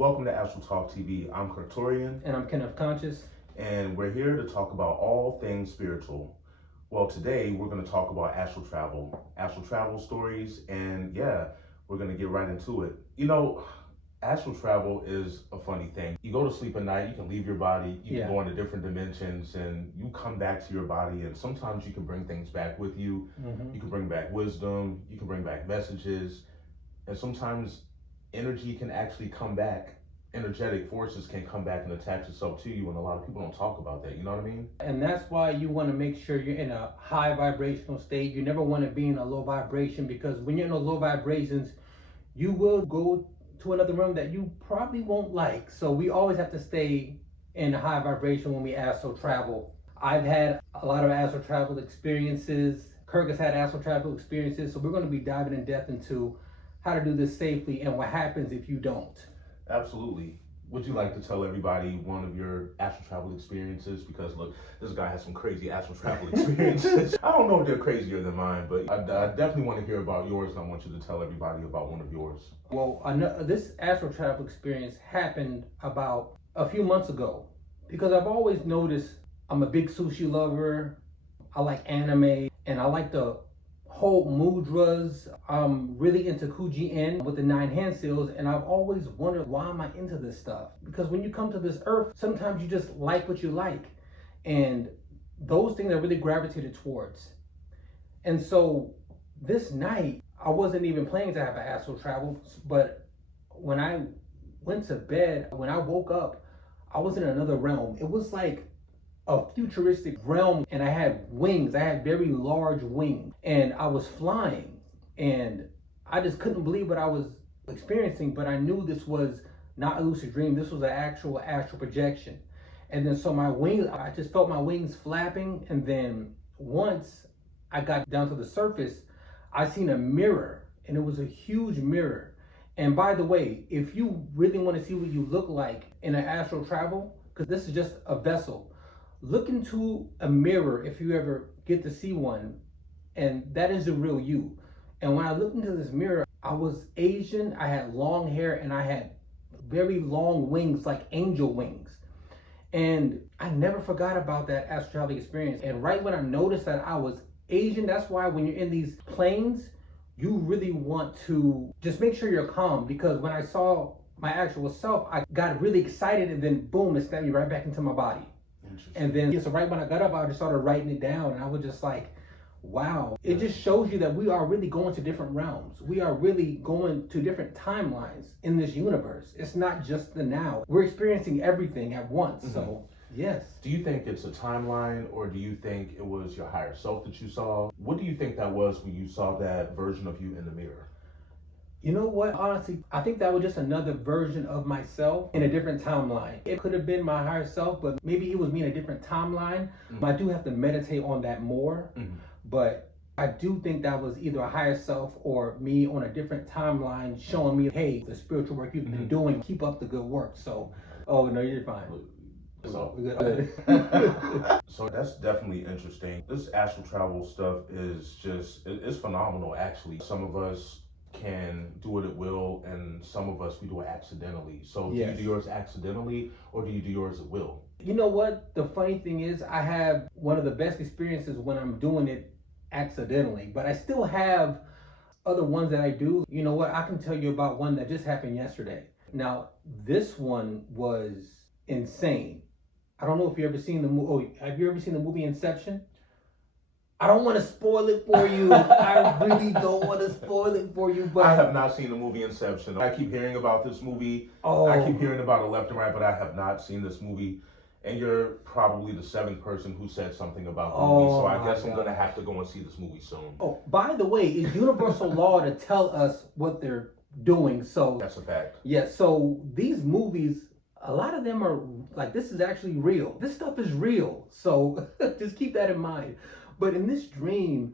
Welcome to Astral Talk TV. I'm Kurtorian. And I'm Kenneth Conscious. And we're here to talk about all things spiritual. Well, today we're going to talk about astral travel stories, and we're going to get right into it. Astral travel is a funny thing. You go to sleep at night, you can leave your body, you can go into different dimensions, and you come back to your body, and sometimes you can bring things back with you. You can bring back wisdom, you can bring back messages, and sometimes energy can actually come back. Energetic forces can come back and attach itself to you, and a lot of people don't talk about that. You know what I mean? And that's why you want to make sure you're in a high vibrational state. You never want to be in a low vibration, because when you're in those low vibrations, you will go to another room that you probably won't like. So we always have to stay in a high vibration when we astral travel. I've had a lot of astral travel experiences. Kirk has had astral travel experiences. So we're going to be diving in depth into how to do this safely and what happens if you don't. Absolutely. Would you like to tell everybody one of your astral travel experiences? Because look, this guy has some crazy astral travel experiences. I don't know if they're crazier than mine, but I definitely want to hear about yours, and I want you to tell everybody about one of yours. Well, this astral travel experience happened about a few months ago, because I've always noticed I'm a big sushi lover. I like anime, and I like the whole mudras. I'm really into Kuji-in with the 9 hand seals, and I've always wondered, why am I into this stuff? Because when you come to this earth, sometimes you just like what you like, and those things are really gravitated towards. And so this night, I wasn't even planning to have an astral travel, but when I went to bed, when I woke up, I was in another realm. It was like a futuristic realm, and I had wings. I had very large wings, and I was flying, and I just couldn't believe what I was experiencing. But I knew this was not a lucid dream. This was an actual astral projection. And then so my wings, I just felt my wings flapping, and then once I got down to the surface, I seen a mirror, and it was a huge mirror. And by the way, if you really want to see what you look like in an astral travel, because this is just a vessel, look into a mirror if you ever get to see one, and that is the real you. And when I looked into this mirror, I was Asian, I had long hair, and I had very long wings, like angel wings. And I never forgot about that astral travel experience. And right when I noticed that I was Asian, that's why when you're in these planes, you really want to just make sure you're calm, because when I saw my actual self, I got really excited, and then boom, it snapped me right back into my body. And then, so right when I got up, I just started writing it down, and I was just like, wow. It just shows you that we are really going to different realms. We are really going to different timelines in this universe. It's not just the now. We're experiencing everything at once. So, yes. Do you think it's a timeline, or do you think it was your higher self that you saw? What do you think that was when you saw that version of you in the mirror? You know what? Honestly, I think that was just another version of myself in a different timeline. It could have been my higher self, but maybe it was me in a different timeline. I do have to meditate on that more. But I do think that was either a higher self or me on a different timeline showing me, hey, the spiritual work you've been doing, keep up the good work. So, oh, no, you're fine. So that's definitely interesting. This astral travel stuff is it's phenomenal, actually. Some of us can do it at will, and some of us, we do it accidentally. So do you do yours accidentally, or do you do yours at will? You know what? The funny thing is, I have one of the best experiences when I'm doing it accidentally, but I still have other ones that I do. You know what? I can tell you about one that just happened yesterday. Now, this one was insane. I don't know if you ever seen the movie. Oh, have you ever seen the movie Inception? I don't want to spoil it for you. I really don't want to spoil it for you. But I have not seen the movie Inception. I keep hearing about this movie. I keep hearing about it left and right, but I have not seen this movie. And you're probably the 7th person who said something about the movie, so I guess I'm going to have to go and see this movie soon. Oh, by the way, it's universal law to tell us what they're doing. So that's a fact. Yeah, so these movies, a lot of them are like, this is actually real. This stuff is real. So just keep that in mind. But in this dream,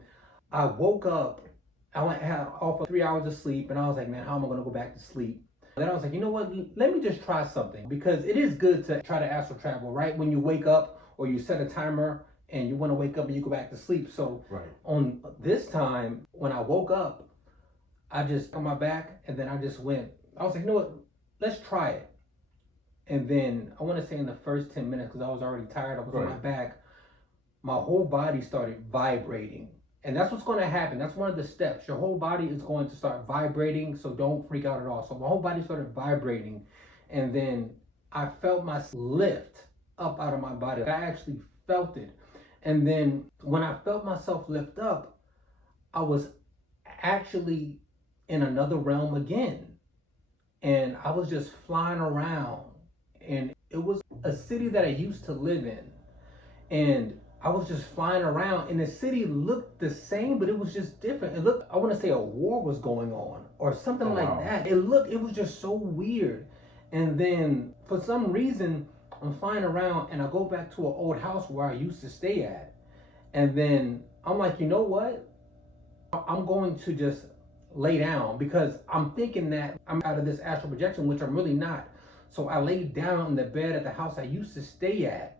I woke up, I had off of 3 hours of sleep, and I was like, man, how am I going to go back to sleep? Then I was like, you know what, let me just try something, because it is good to try to astral travel, right? When you wake up, or you set a timer and you want to wake up and you go back to sleep. So on this time, when I woke up, I just on my back, and then I just went. I was like, you know what? Let's try it. And then I want to say in the first 10 minutes, because I was already tired, I was on my Right. back, my whole body started vibrating. And that's what's going to happen. That's one of the steps. Your whole body is going to start vibrating, so don't freak out at all. So my whole body started vibrating, and then I felt my lift up out of my body. I actually felt it. And then when I felt myself lift up, I was actually in another realm again. And I was just flying around. And it was a city that I used to live in. And I was just flying around, and the city looked the same, but it was just different. It looked, I want to say a war was going on or something like Wow. that. It was just so weird. And then for some reason, I'm flying around and I go back to an old house where I used to stay at. And then I'm like, you know what? I'm going to just lay down because I'm thinking that I'm out of this astral projection, which I'm really not. So I laid down in the bed at the house I used to stay at.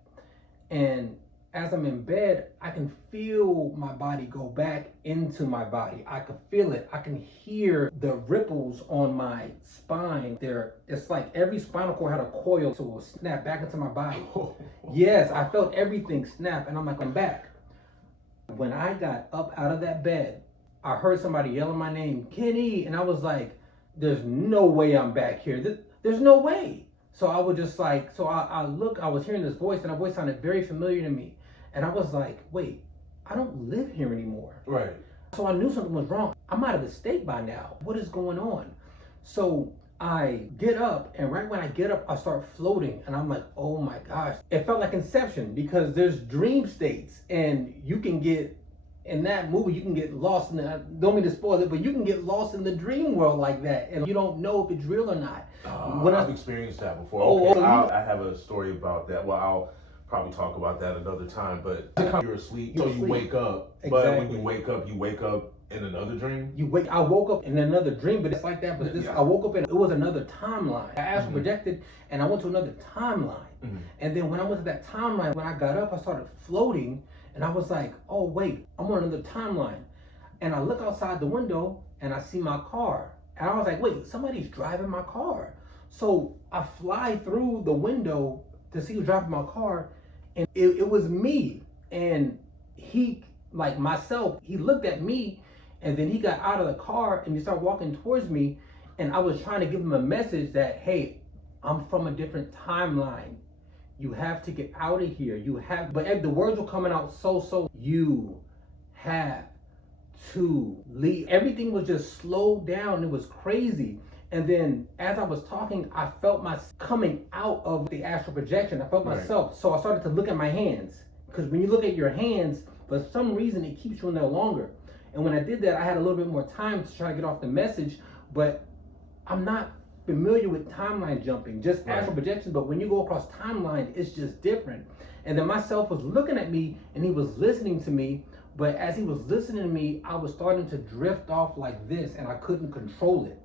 And as I'm in bed, I can feel my body go back into my body. I can feel it. I can hear the ripples on my spine. It's like every spinal cord had a coil, so it will snap back into my body. Yes, I felt everything snap, and I'm like, I'm back. When I got up out of that bed, I heard somebody yelling my name, Kenny, and I was like, there's no way I'm back here. There's no way. So I was just like, I was hearing this voice, and that voice sounded very familiar to me. And I was like, wait, I don't live here anymore. Right. So I knew something was wrong. I'm out of the state by now. What is going on? So I get up, and right when I get up, I start floating. And I'm like, oh my gosh. It felt like Inception because there's dream states, and you can get, in that movie, you can get lost in the, don't mean to spoil it, but you can get lost in the dream world like that. And you don't know if it's real or not. I've experienced that before. Okay, I have a story about that. Well, I'll probably talk about that another time. But you're asleep, so you wake up. But when you wake up in another dream. I woke up in another dream, but it's like that. But I woke up in, it was another timeline. I astral projected, and I went to another timeline. And then when I went to that timeline, when I got up, I started floating, and I was like, oh wait, I'm on another timeline. And I look outside the window, and I see my car. And I was like, wait, somebody's driving my car. So I fly through the window to see who's driving my car, and it was me. And he, like myself, he looked at me, and then he got out of the car and he started walking towards me. And I was trying to give him a message that, hey, I'm from a different timeline. You have to get out of here. But the words were coming out so, you have to leave. Everything was just slowed down. It was crazy. And then as I was talking, I felt myself coming out of the astral projection. I felt myself. So I started to look at my hands. Because when you look at your hands, for some reason, it keeps you in there longer. And when I did that, I had a little bit more time to try to get off the message. But I'm not familiar with timeline jumping, just astral projection. But when you go across timeline, it's just different. And then myself was looking at me, and he was listening to me. But as he was listening to me, I was starting to drift off like this, and I couldn't control it.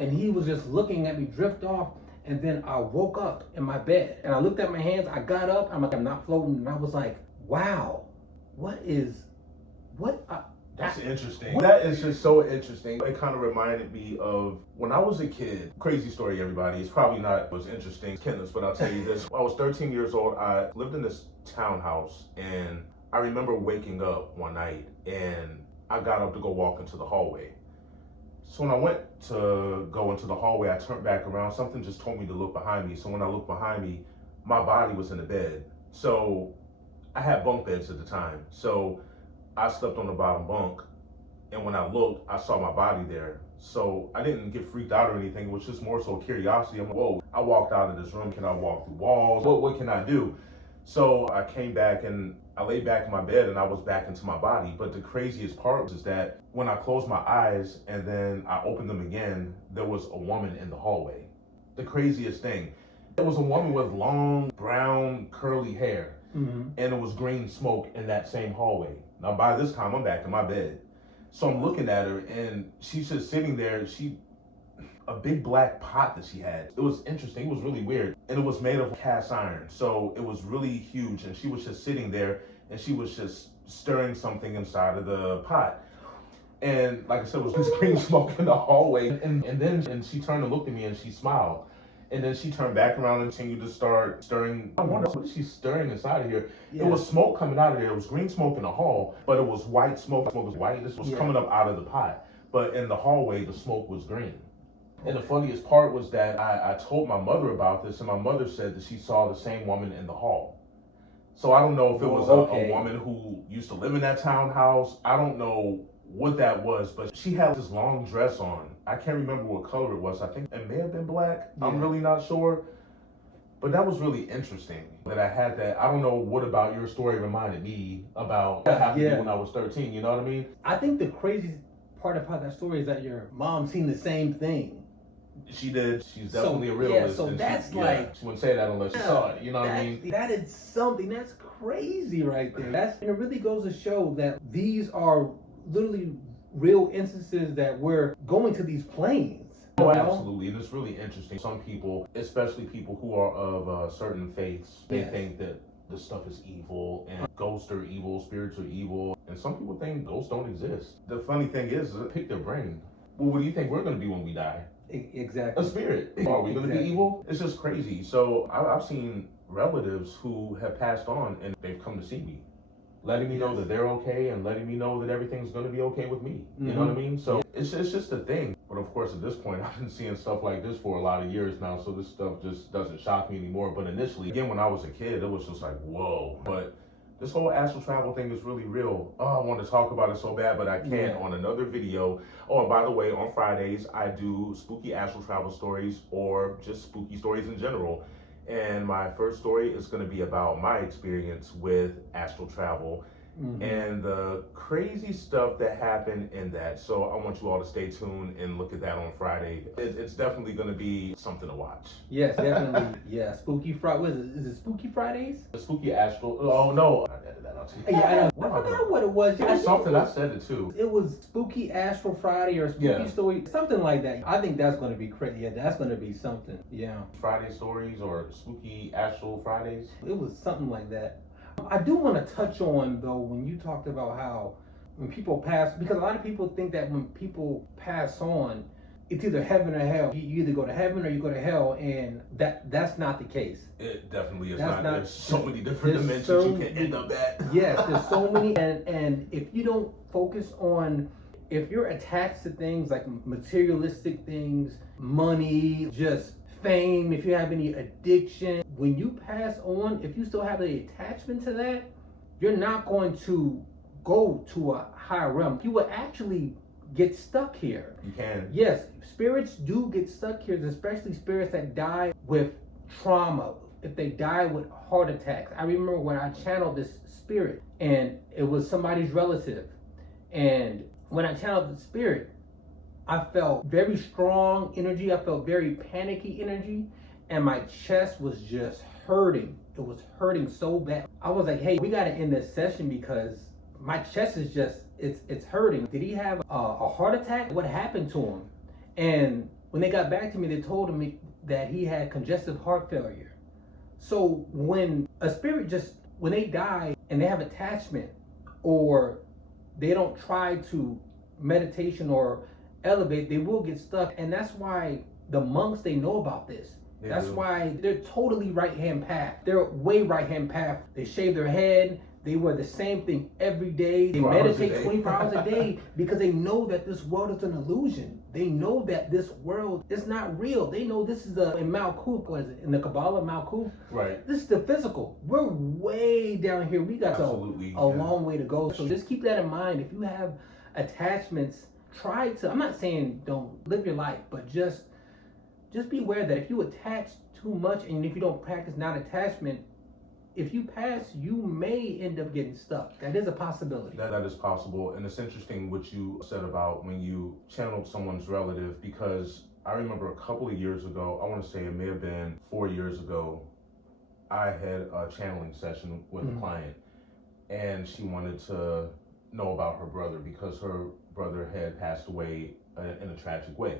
And he was just looking at me drift off, and then I woke up in my bed, and I looked at my hands, I got up, I'm like, I'm not floating, and I was like, wow, That's interesting. That is just so interesting. It kind of reminded me of when I was a kid. Crazy story, everybody. It's probably not as interesting as Kenneth's, but I'll tell you this. When I was 13 years old, I lived in this townhouse, and I remember waking up one night, and I got up to go walk into the hallway. So when I went to go into the hallway, I turned back around. Something just told me to look behind me. So when I looked behind me, my body was in the bed. So I had bunk beds at the time. So I slept on the bottom bunk. And when I looked, I saw my body there. So I didn't get freaked out or anything. It was just more so curiosity. I'm like, whoa, I walked out of this room. Can I walk through walls? What can I do? So I came back and I laid back in my bed and I was back into my body. But the craziest part is that when I closed my eyes and then I opened them again, there was a woman in the hallway. The craziest thing, it was a woman with long, brown, curly hair. And it was green smoke in that same hallway. Now by this time, I'm back in my bed. So I'm looking at her and she's just sitting there. A big black pot that she had. It was interesting. It was really weird. And it was made of cast iron. So it was really huge. And she was just sitting there and she was just stirring something inside of the pot. And like I said, it was this green smoke in the hallway. And then she turned and looked at me and she smiled. And then she turned back around and continued to start stirring. I wonder what is she stirring inside of here? Yeah. It was smoke coming out of there. It was green smoke in the hall, but it was white smoke. The smoke was white. This was coming up out of the pot. But in the hallway, the smoke was green. And the funniest part was that I told my mother about this, and my mother said that she saw the same woman in the hall. So I don't know if it was a woman who used to live in that townhouse. I don't know what that was, but she had this long dress on. I can't remember what color it was. I think it may have been black. Yeah. I'm really not sure. But that was really interesting that I had that. I don't know what about your story reminded me about what happened to me when I was 13. You know what I mean? I think the crazy part about that story is that your mom seen the same thing. She did. She's definitely a realist. Yeah, so that's she wouldn't say that unless she saw it. You know what I mean? That is something. That's crazy right there. And it really goes to show that these are literally real instances that we're going to these planes. Oh, absolutely. And it's really interesting. Some people, especially people who are of certain faiths, they think that this stuff is evil and ghosts are evil, spirits are evil. And some people think ghosts don't exist. The funny thing is pick their brain. Well, what do you think we're going to be when we die? Exactly. A spirit. Are we going to be evil? It's just crazy. So I've seen relatives who have passed on and they've come to see me, letting me know that they're okay and letting me know that everything's going to be okay with me. You know what I mean? So it's just a thing. But of course, at this point, I've been seeing stuff like this for a lot of years now. So this stuff just doesn't shock me anymore. But initially, again, when I was a kid, it was just like, whoa. But this whole astral travel thing is really real. Oh, I want to talk about it so bad, but I can't on another video. Oh, and by the way, on Fridays, I do spooky astral travel stories or just spooky stories in general. And my first story is going to be about my experience with astral travel and the crazy stuff that happened in that. So I want you all to stay tuned and look at that on Friday. It's definitely going to be something to watch. Yes, definitely. Yeah, Spooky Friday. What is it? Is it Spooky Fridays? The spooky astral. Oh, no. I edited that out too. Yeah, I know. I forgot what it was. It was something. I said it too. It was Spooky Astral Friday or Spooky Story. Something like that. I think that's going to be crazy. Yeah, that's going to be something. Yeah. Friday stories or Spooky Astral Fridays. It was something like that. I do want to touch on, though, when you talked about how when people pass, because a lot of people think that when people pass on, it's either heaven or hell. You either go to heaven or you go to hell, and that's not the case. It definitely is not. There's so many different dimensions you can end up at. Yes, there's so many, and if you don't focus on, if you're attached to things like materialistic things, money, just fame, if you have any addiction, when you pass on, if you still have the attachment to that, you're not going to go to a higher realm. You will actually get stuck here. You can. Yes, spirits do get stuck here, especially spirits that die with trauma, if they die with heart attacks. I remember when I channeled this spirit and it was somebody's relative, and when I channeled the spirit, I felt very strong energy. I felt very panicky energy, and my chest was just hurting. It was hurting so bad. I was like, hey, we got to end this session because my chest is just, it's hurting. Did he have a heart attack? What happened to him? And when they got back to me, they told me that he had congestive heart failure. So when a spirit when they die and they have attachment, or they don't try to meditation or elevate, they will get stuck. And that's why the monks, they know about this. That's why they're totally right-hand path. They're way right-hand path. They shave their head. They wear the same thing every day. They meditate 24 hours a day because they know that this world is an illusion. They know that this world is not real. They know this is in Malkuth, what is it? In the Kabbalah, Malkuth? Right. This is the physical. We're way down here. We got a long way to go. So just keep that in mind. If you have attachments, I'm not saying don't live your life, but just be aware that if you attach too much and if you don't practice non-attachment, if you pass, you may end up getting stuck. That is a possibility. That is possible. And it's interesting what you said about when you channeled someone's relative, because I remember a couple of years ago, I want to say it may have been 4 years ago, I had a channeling session with a client, and she wanted to know about her brother because her brother had passed away in a tragic way.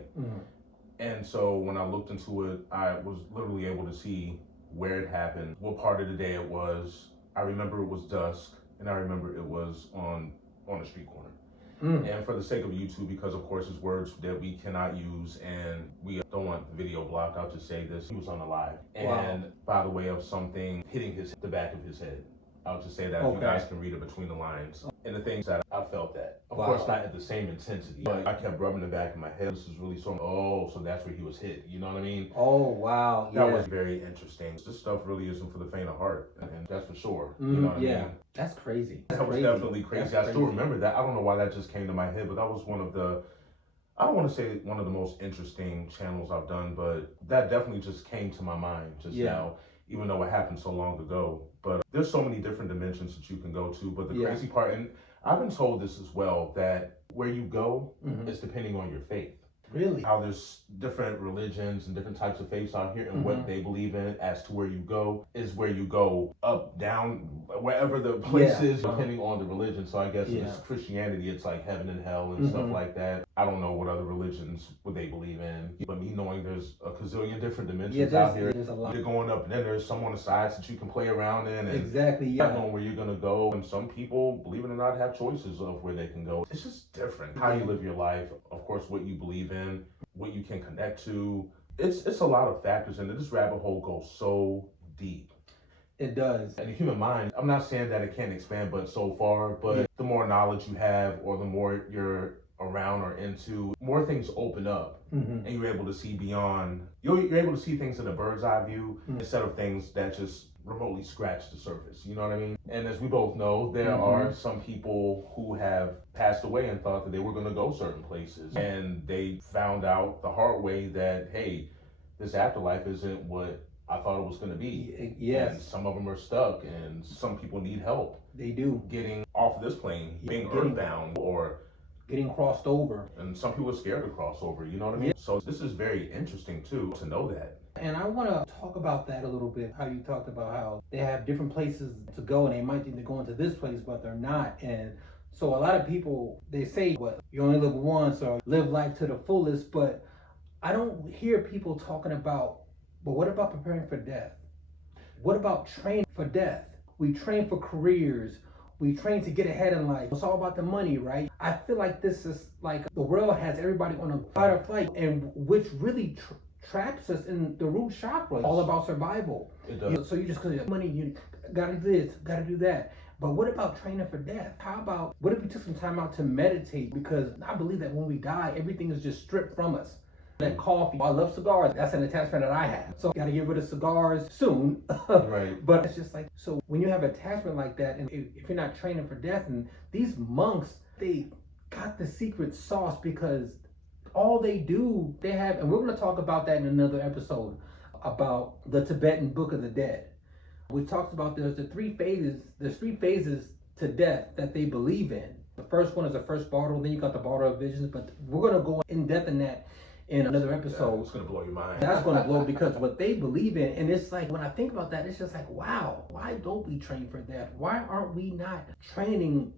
And so when I looked into it, I was literally able to see where it happened, what part of the day it was. I remember it was dusk, and I remember it was on a street corner. And for the sake of YouTube, because of course it's words that we cannot use and we don't want the video blocked, I'll just say this. He was unalive. And by the way of something hitting the back of his head. I'll just say that you guys can read it between the lines. And the things that I felt that, of course, not at the same intensity, but I kept rubbing the back of my head. This is really so that's where he was hit. You know what I mean? Oh, wow. That was very interesting. This stuff really isn't for the faint of heart, and that's for sure. You know what I mean? That's crazy. That was definitely crazy. I still remember that. I don't know why that just came to my head, but that was one of the, I don't want to say one of the most interesting channels I've done, but that definitely just came to my mind just now, even though it happened so long ago. But there's so many different dimensions that you can go to. But the crazy part, and I've been told this as well, that where you go is depending on your faith. Really? How there's different religions and different types of faiths out here, and what they believe in as to where you go is where you go, up, down, wherever the place is, depending on the religion. So I guess if it's Christianity, it's like heaven and hell and stuff like that. I don't know what other religions would they believe in, but me knowing there's a gazillion different dimensions out here, there's a lot. You're going up, and then there's some on the sides that you can play around in, and not knowing where you're gonna go. And some people, believe it or not, have choices of where they can go. It's just different how you live your life. Of course, what you believe in, what you can connect to. It's a lot of factors, and this rabbit hole goes so deep. It does. And the human mind, I'm not saying that it can't expand, but so far, but the more knowledge you have, or the more you're around or into, more things open up, and you're able to see beyond. You're able to see things in a bird's eye view instead of things that just remotely scratch the surface. You know what I mean? And as we both know, there are some people who have passed away and thought that they were going to go certain places, and they found out the hard way that, hey, this afterlife isn't what I thought it was going to be. Yes. And some of them are stuck, and some people need help. They do. Getting off this plane, being earthbound, or getting crossed over. And some people are scared to cross over, you know what I mean? So this is very interesting too, to know that. And I want to talk about that a little bit, how you talked about how they have different places to go and they might think they're going to this place, but they're not. And so a lot of people, they say, well, you only live once, or live life to the fullest, but I don't hear people talking about, but what about preparing for death? What about training for death? We train for careers. We train to get ahead in life. It's all about the money, right? I feel like this is like the world has everybody on a fight or flight, and which really traps us in the root chakra. It's all about survival. It does. So you just because you have money, you gotta do this, gotta do that. But what about training for death? How about, what if we took some time out to meditate? Because I believe that when we die, everything is just stripped from us. That coffee, I love cigars. That's an attachment that I have. So gotta get rid of cigars soon. Right. But it's just like, so when you have attachment like that, and if you're not training for death, and these monks, they got the secret sauce, because all they do, they have, and we're gonna talk about that in another episode, about the Tibetan Book of the Dead. We talked about there's three phases to death that they believe in. The first one is the first bottle, then you got the bottle of visions, but we're gonna go in depth in that in another episode. Yeah, it's gonna blow your mind. That's gonna blow, because what they believe in, and it's like, when I think about that, it's just like, wow, why don't we train for that? Why aren't we not training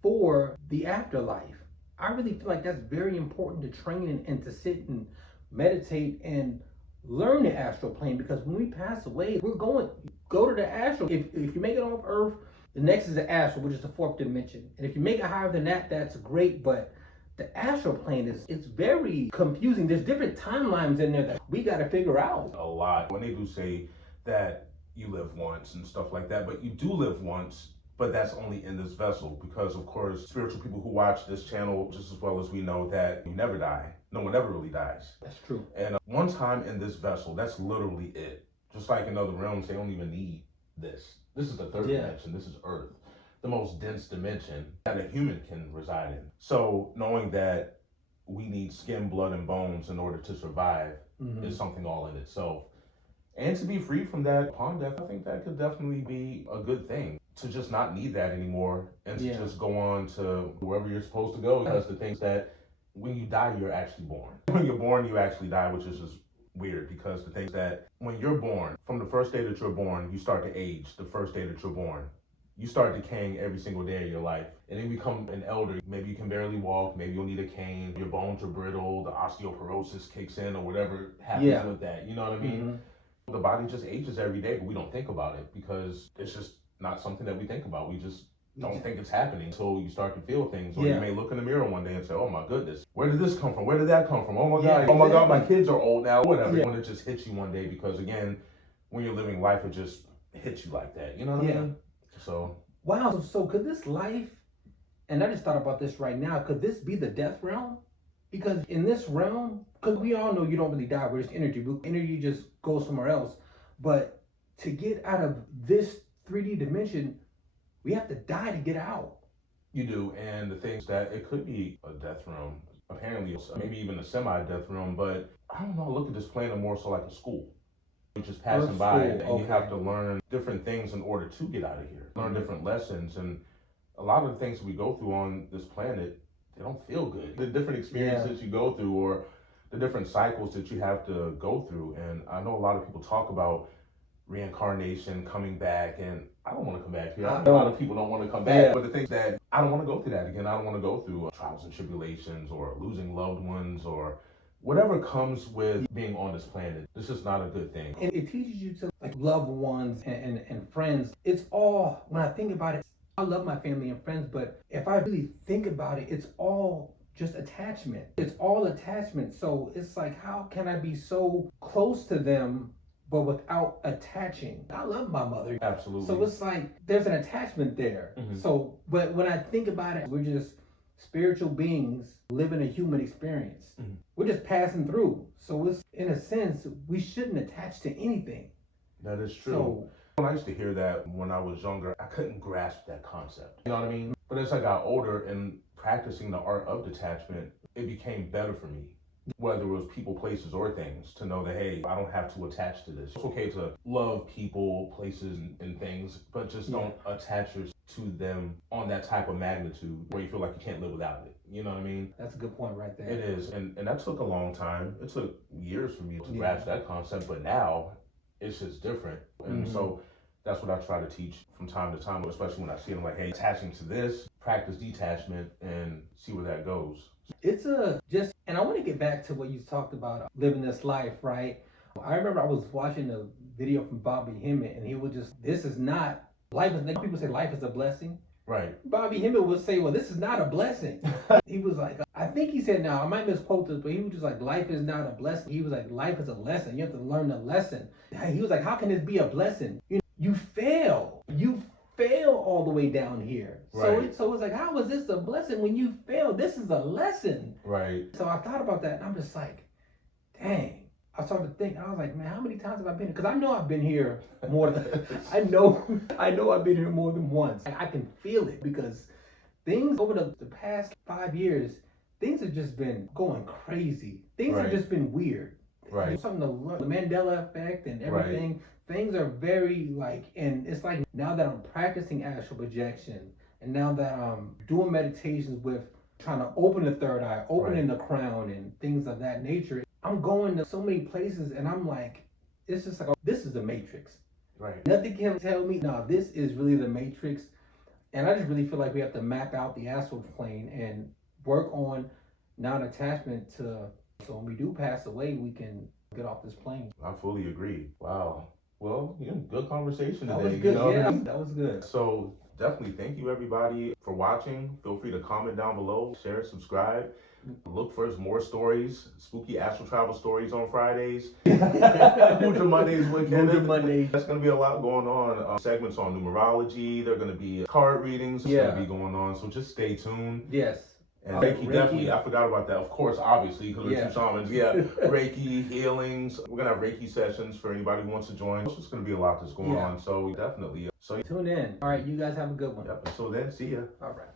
for the afterlife? I really feel like that's very important to train and to sit and meditate and learn the astral plane, because when we pass away, we're go to the astral. If you make it off Earth, the next is the astral, which is the fourth dimension. And if you make it higher than that, that's great, but the astral plane it's very confusing. There's different timelines in there that we got to figure out. A lot. When they do say that you live once and stuff like that, but you do live once, but that's only in this vessel, because of course, spiritual people who watch this channel just as well as we know that you never die. No one ever really dies. That's true. And one time in this vessel, that's literally it. Just like in other realms, they don't even need this. This is the third dimension. This is Earth, the most dense dimension that a human can reside in. So knowing that we need skin, blood, and bones in order to survive is something all in itself. And to be free from that upon death, I think that could definitely be a good thing. To just not need that anymore, and to just go on to wherever you're supposed to go. Because the things that when you die, you're actually born. When you're born, you actually die, which is just weird, because the things that when you're born, from the first day that you're born, you start to age the first day that you're born. You start decaying every single day of your life. And then you become an elder. Maybe you can barely walk. Maybe you'll need a cane. Your bones are brittle. The osteoporosis kicks in, or whatever happens with that. You know what I mean? The body just ages every day, but we don't think about it, because it's just not something that we think about. We just don't think it's happening until you start to feel things. Or Yeah. you may look in the mirror one day and say, oh my goodness, where did this come from? Where did that come from? Oh my Yeah, God, oh my God, my exactly. kids are old now, whatever. Yeah. When it just hits you one day, because again, when you're living life, it just hits you like that. You know what I Yeah. mean? So, Wow. So could this life, and I just thought about this right now, could this be the death realm? Because in this realm, because we all know you don't really die, we're just energy. Energy just goes somewhere else. But to get out of this 3D dimension, we have to die to get out. you do, and the things that it could be a death realm, apparently, maybe even a semi-death realm, but I don't know, I look at this planet more so like a school. You're just passing Earth by, school, and you have okay. to learn different things in order to get out of here, learn Mhm. different lessons, and a lot of the things we go through on this planet, they don't feel good. The different experiences you go through, or the different cycles that you have to go through, and I know a lot of people talk about reincarnation, coming back, and I don't want to come back here. I know a lot of people don't want to come back, but the things that I don't want to go through that again. I don't want to go through trials and tribulations, or losing loved ones, or whatever comes with being on this planet. This is not a good thing. And it teaches you to like loved ones and friends. It's all, when I think about it, I love my family and friends, but if I really think about it, it's all just attachment. It's all attachment. So it's like, how can I be so close to them but without attaching? I love my mother. Absolutely. So it's like there's an attachment there. Mhm. So, but when I think about it, we're just spiritual beings living a human experience. Mhm. We're just passing through. So it's, in a sense, we shouldn't attach to anything. That is true. So When I used to hear that when I was younger, I couldn't grasp that concept. You know what I mean? But as I got older and practicing the art of detachment, it became better for me. Whether it was people, places, or things, to know that, hey, I don't have to attach to this. It's okay to love people, places, and things, but just don't attach yourself to them on that type of magnitude where you feel like you can't live without it. You know what I mean? that's a good point right there. It is. And that took a long time. It took years for me to grasp that concept, but now it's just different. And so that's what I try to teach from time to time, especially when I see them like, hey, attaching to this, practice detachment and see where that goes. It's a just, and I want to get back to what you talked about, living this life, right? I remember I was watching a video from Bobby Hemmett, and he was just, this is not, life is, people say life is a blessing. Right. Bobby Hemmett would say, well, this is not a blessing. He was like, I think he said, now I might misquote this, but he was just like, life is not a blessing. He was like, life is a lesson. You have to learn the lesson. He was like, how can this be a blessing? You fail. You fail all the way down here. Right. So it's like, how is this a blessing when you fail? This is a lesson. Right. So I thought about that, and I'm just like, dang. I started to think, I was like, man, how many times have I been here? Because I know I've been here more than, I know I've been here more than once. I can feel it, because things over the past 5 years, things have just been going crazy. Things have just been weird. Right. There's something to learn, the Mandela effect and everything. Things are very like, and it's like now that I'm practicing astral projection, and now that I'm doing meditations with trying to open the third eye, opening the crown and things of that nature, I'm going to so many places, and I'm like, it's just like, oh, this is the Matrix. Right. Nothing can tell me, no, this is really the Matrix. And I just really feel like we have to map out the astral plane and work on non-attachment to, so when we do pass away, we can get off this plane. I fully agree. Wow. Well, good conversation today. That was good. Yeah, that was good. So definitely thank you everybody for watching. Feel free to comment down below, share, subscribe. Look for more stories, spooky astral travel stories on Fridays. Moodra Mondays with Kenneth. Moodra Mondays. There's going to be a lot going on. Segments on numerology. There are going to be card readings. It's going to be going on. So just stay tuned. Yes. And Reiki, definitely, I forgot about that. Of course, obviously, because we're two shamans. Yeah, Reiki, healings. We're going to have Reiki sessions for anybody who wants to join. It's just going to be a lot that's going on. So definitely. So tune in. All right, you guys have a good one. Yep. Until then, see ya. All right.